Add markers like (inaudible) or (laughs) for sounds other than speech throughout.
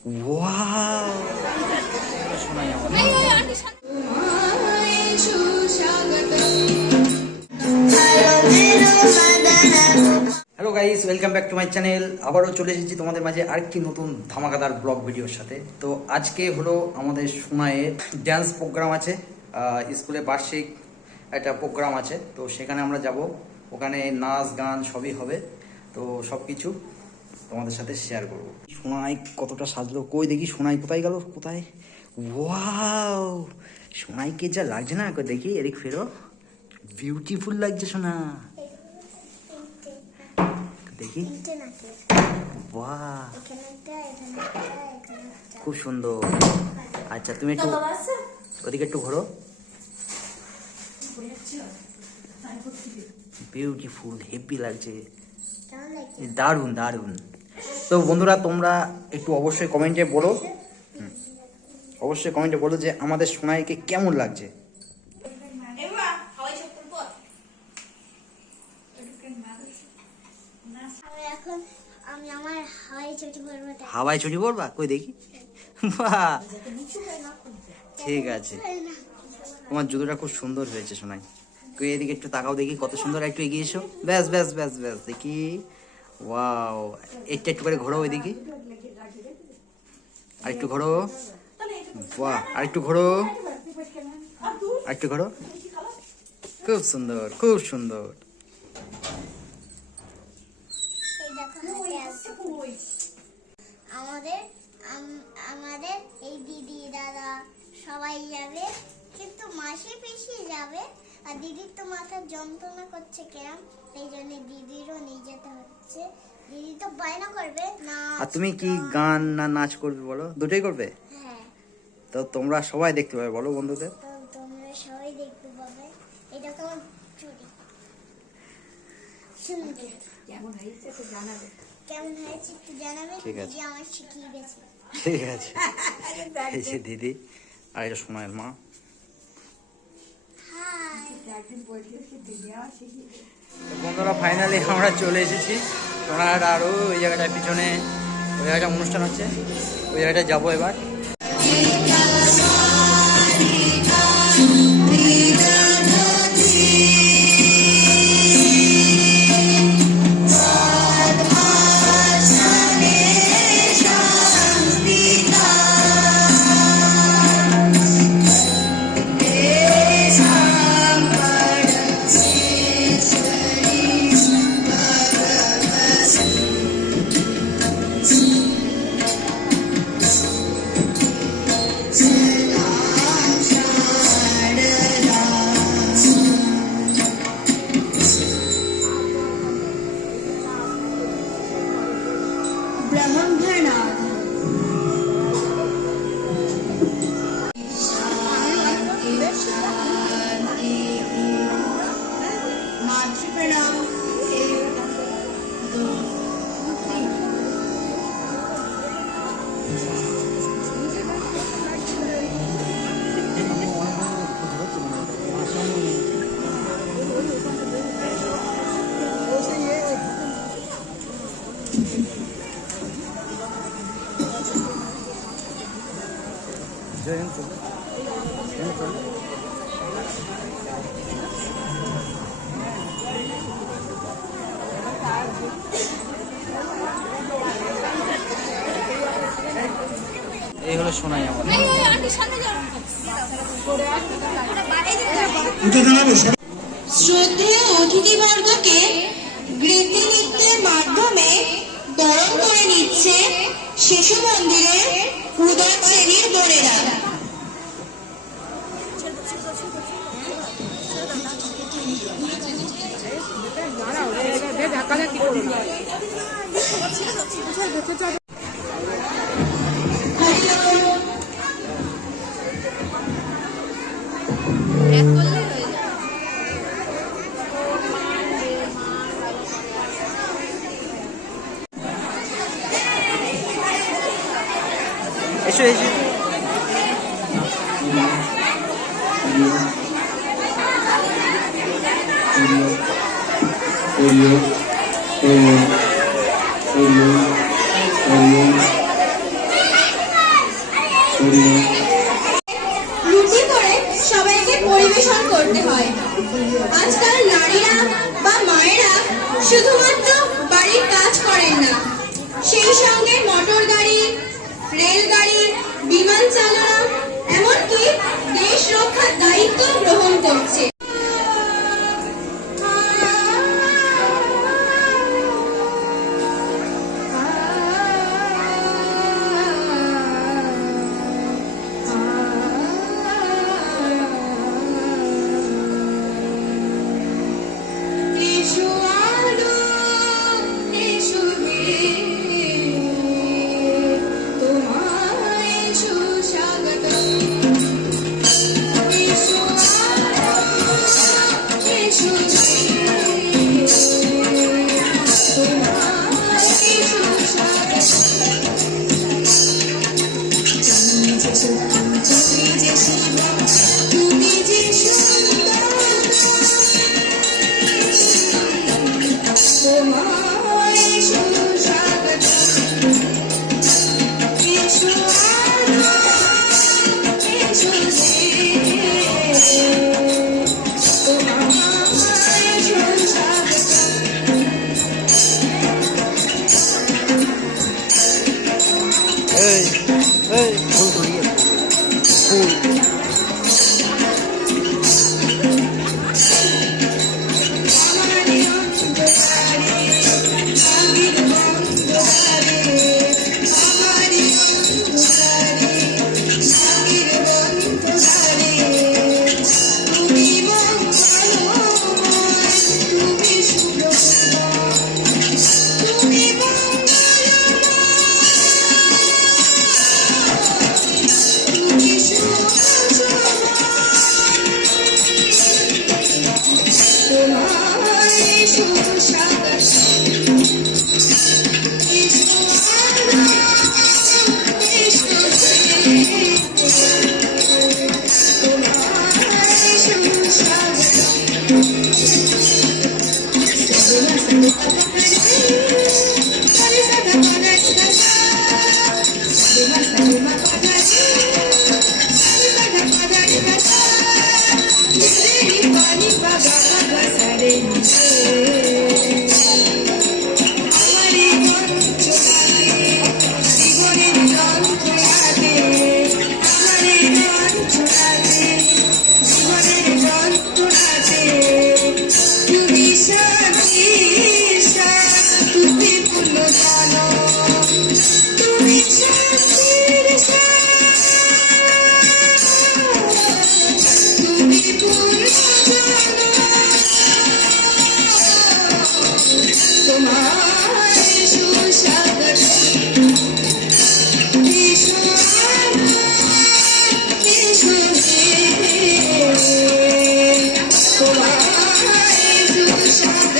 Hello guys welcome back to my channel আবারও চলে এসেছি তোমাদের মাঝে আরেকটি নতুন ধামাকাদার ব্লগ ভিডিওর সাথে। তো আজকে হলো আমাদের সোনায়ের ড্যান্স প্রোগ্রাম আছে। স্কুলে বার্ষিক একটা প্রোগ্রাম আছে। তো সেখানে আমরা যাব। ওখানে নাচ, গান সবই হবে। তো সব কিছু তোমাদের সাথে শেয়ার করব। সোনাই কতটা সাজলো, কই দেখি সোনাই কোথায় গেল, কোথায়? ওয়াও সোনাইকে যা লাগছে না দেখি, এদিক ফেরো। বিউটিফুল লাগছে সোনা। দেখি। বাহ খুব সুন্দর। আচ্ছা তুমি একটু ওদিকে একটু ঘোরো। বিউটিফুল হেভি লাগছে। দারুণ দারুণ। তো বন্ধুরা, তোমরা একটু অবশ্যই কমেন্টে বলো। অবশ্যই কমেন্টে বলো যে আমাদের সোনাইকে কেমন লাগছে। হাওয়াই ছুটি পড়বা? কই দেখি? ঠিক আছে। তোমার জুতোটা খুব সুন্দর হয়েছে, সোনাই। তুই এদিকে একটু তাকাও দেখি, কত সুন্দর একটু এগিয়ে এসো। ব্যাস ব্যাস ব্যাস ব্যাস, দেখি। ওয়াও একটু একটু করে ঘোরো ওইদিকে আর একটু ঘোরো বাহ, আর একটু ঘোরো আর একটু ঘোরো খুব সুন্দর খুব সুন্দর। আমাদের আমাদের এই দিদি, দাদা সবাই যাবে, কিন্তু মাসি পিসি যাবে। আর দিদির তো মাথার যন্ত্রণা করছে কেরাম এই জন্য দিদিরও নিয়ে যেতে হচ্ছে। দিদি তো বায়না করবে না আর তুমি কি গান না নাচ করবে বলো? দুটোই করবে? হ্যাঁ। তো তোমরা সবাই দেখতে পাবে বলো বন্ধুদের। তো তোমরা সবাই দেখতে পাবে। এটা তো চুরি। সুন্দর কেমন হয়েছে তো জানাবে। কেমন হয়েছে একটু জানাবে? ঠিক আছে। দিদি আমার শিখিয়ে গেছে। ঠিক আছে। (laughs) এই যে দিদি আর এটা সোনায়ের মা হাই একদিন বসলে সে দিদি আমার শিখিয়ে দেবে। তো বন্ধুরা ফাইনালি আমরা চলে এসেছি। সোনার আরও ওই জায়গাটার পিছনে, ওই জায়গাটা অনুষ্ঠান হচ্ছে। ওই জায়গাটায় যাব এবার। Wow. এই হলো সোনাই শ্রদ্ধেয় অতিথিবর্গকে নৃত্যের মাধ্যমে বরণ করে নিচ্ছে শিশু মন্দিরের উদয় শ্রেণির বোনেরা এসো and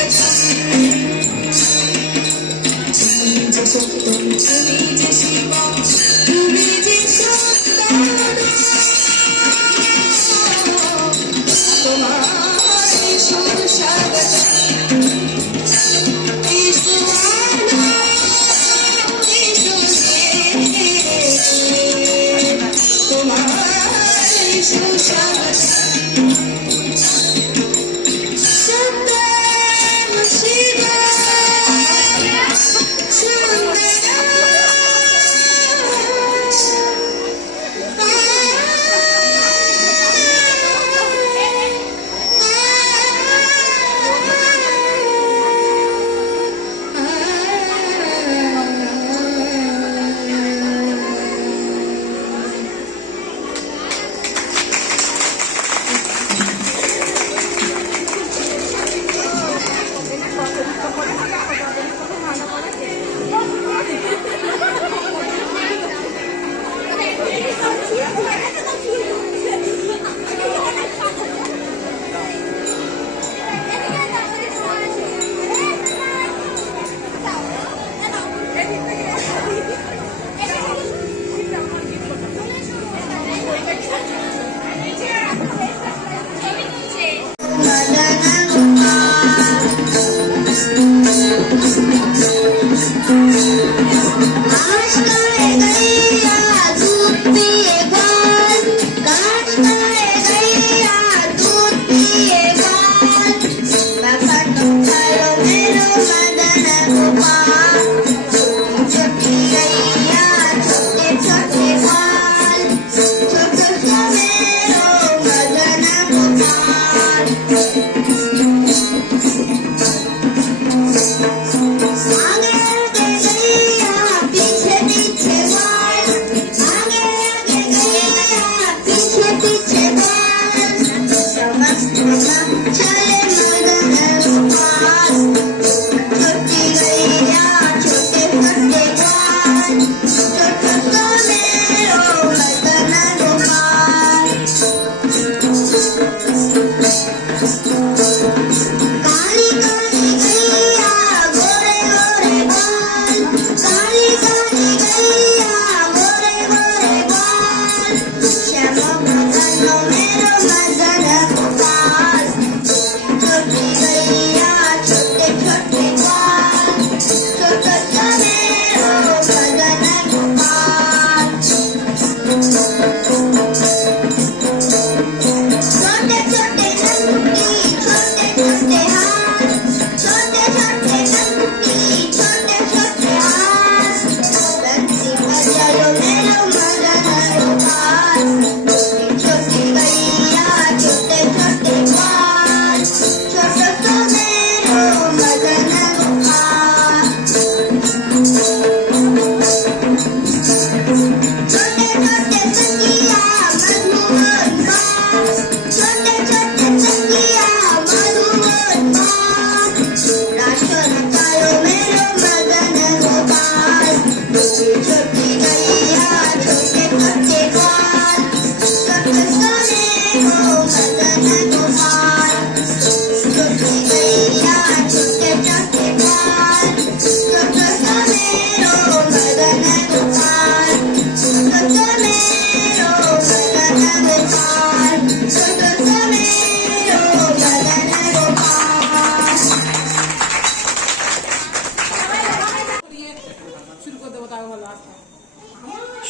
i'm me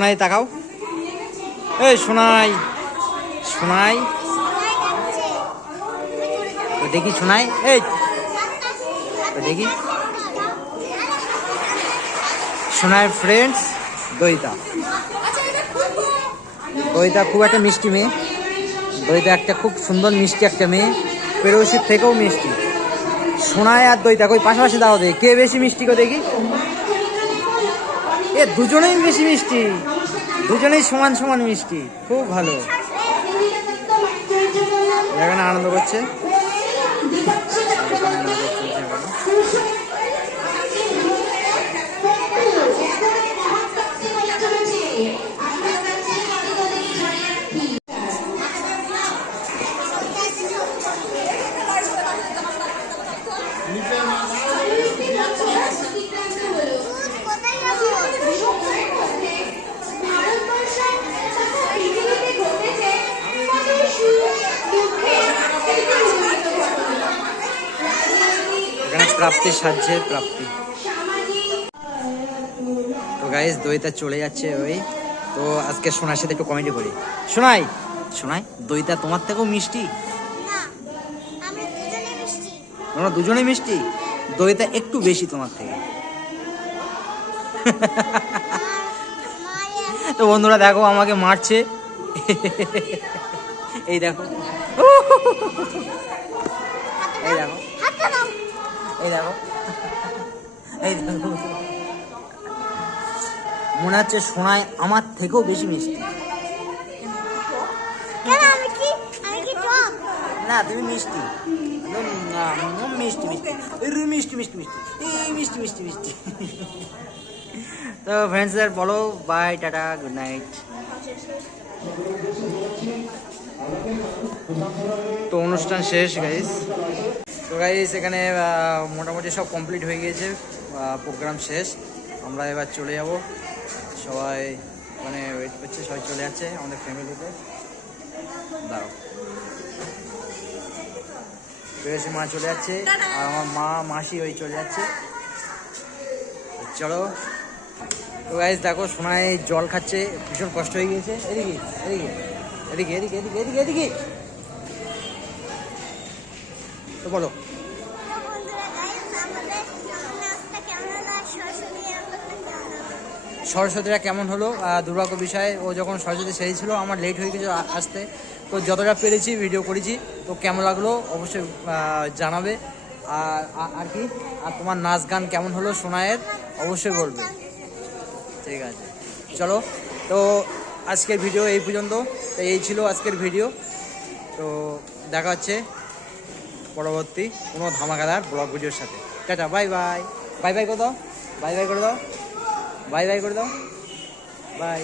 সোনাই, তাকাও। এই, সোনাই। সোনাই। দেখি সোনাই। এই। দেখি। সোনাইয়ের ফ্রেন্ডস দইতা দইতা খুব একটা মিষ্টি মেয়ে। দইতা একটা খুব সুন্দর মিষ্টি একটা মেয়ে। পেরোশির থেকেও মিষ্টি। সোনাই আর দইতা কই পাশাপাশি দাও দে কে বেশি মিষ্টি কো দেখি? এ দুজনেই বেশি মিষ্টি। দুজনেই সমান সমান মিষ্টি। খুব ভালো। এখানে আনন্দ করছে? প্রাপ্তি সাহায্যে প্রাপ্তি। তো গাইজ দইটা চলে যাচ্ছে ওই। তো আজকে সোনার সাথে একটু কমেন্ট করি। শোনাই শোনাই দইটা তোমার থেকেও মিষ্টি? দুজনে তোমরা দুজনেই মিষ্টি? দইটা একটু বেশি তোমার থেকে। তো বন্ধুরা দেখো আমাকে মারছে। এই দেখো এই দেখো হাতটা দাও এই দেখো। এই দেখো। মনে হচ্ছে সোনায় আমার থেকেও বেশি মিষ্টি। না তুমি মিষ্টি। মিষ্টি মিষ্টি। মিষ্টি মিষ্টি মিষ্টি। এই মিষ্টি মিষ্টি মিষ্টি। তো ফ্রেন্ডসদের বলো বাই টাটা গুড নাইট তো অনুষ্ঠান শেষ গাইস তো গাইস এখানে মোটামুটি সব কমপ্লিট হয়ে গিয়েছে। প্রোগ্রাম শেষ। আমরা এবার চলে যাব। সবাই মানে ওয়েট করছে, সবাই চলে যাচ্ছে, আমাদের ফ্যামিলিতে দাঁড়াও। মা চলে যাচ্ছে, আর আমার মা, মাসি ওই চলে যাচ্ছে। চলো। তো গাইজ দেখো সোনায় জল খাচ্ছে, ভীষণ কষ্ট হয়ে গিয়েছে। এদিকে এদিকে এদিকে এদিকে এদিকে এদিকে এদিকে তো বলো তো বন্ধুরা গাইস আমাদের আমার নাচটা কেমন হলো আর সরস্বতী আঙ্গুলটা কেমন হলো সরস্বতীরা কেমন হলো? দুর্ভাগ্য বিষয়, ও যখন সরস্বতী সেরেছিল আমার লেট হয়ে গেছে আসতে। তো যতটা পেরেছি ভিডিও করেছি, তো কেমন লাগল অবশ্যই জানাবে। আর আর কি? আর তোমার নাচ গান কেমন হলো সোনায়ের? অবশ্যই বলবে। ঠিক আছে। চলো, তো আজকের ভিডিও এই পর্যন্ত। তো এই ছিল আজকের ভিডিও তো দেখা হচ্ছে। পরবর্তী কোনো ধামাকাদার ব্লগ ভিডিওর সাথে। Ta-ta, bye bye. Bye bye করে দাও। বাই বাই করে দাও। বাই বাই করে দাও। বাই।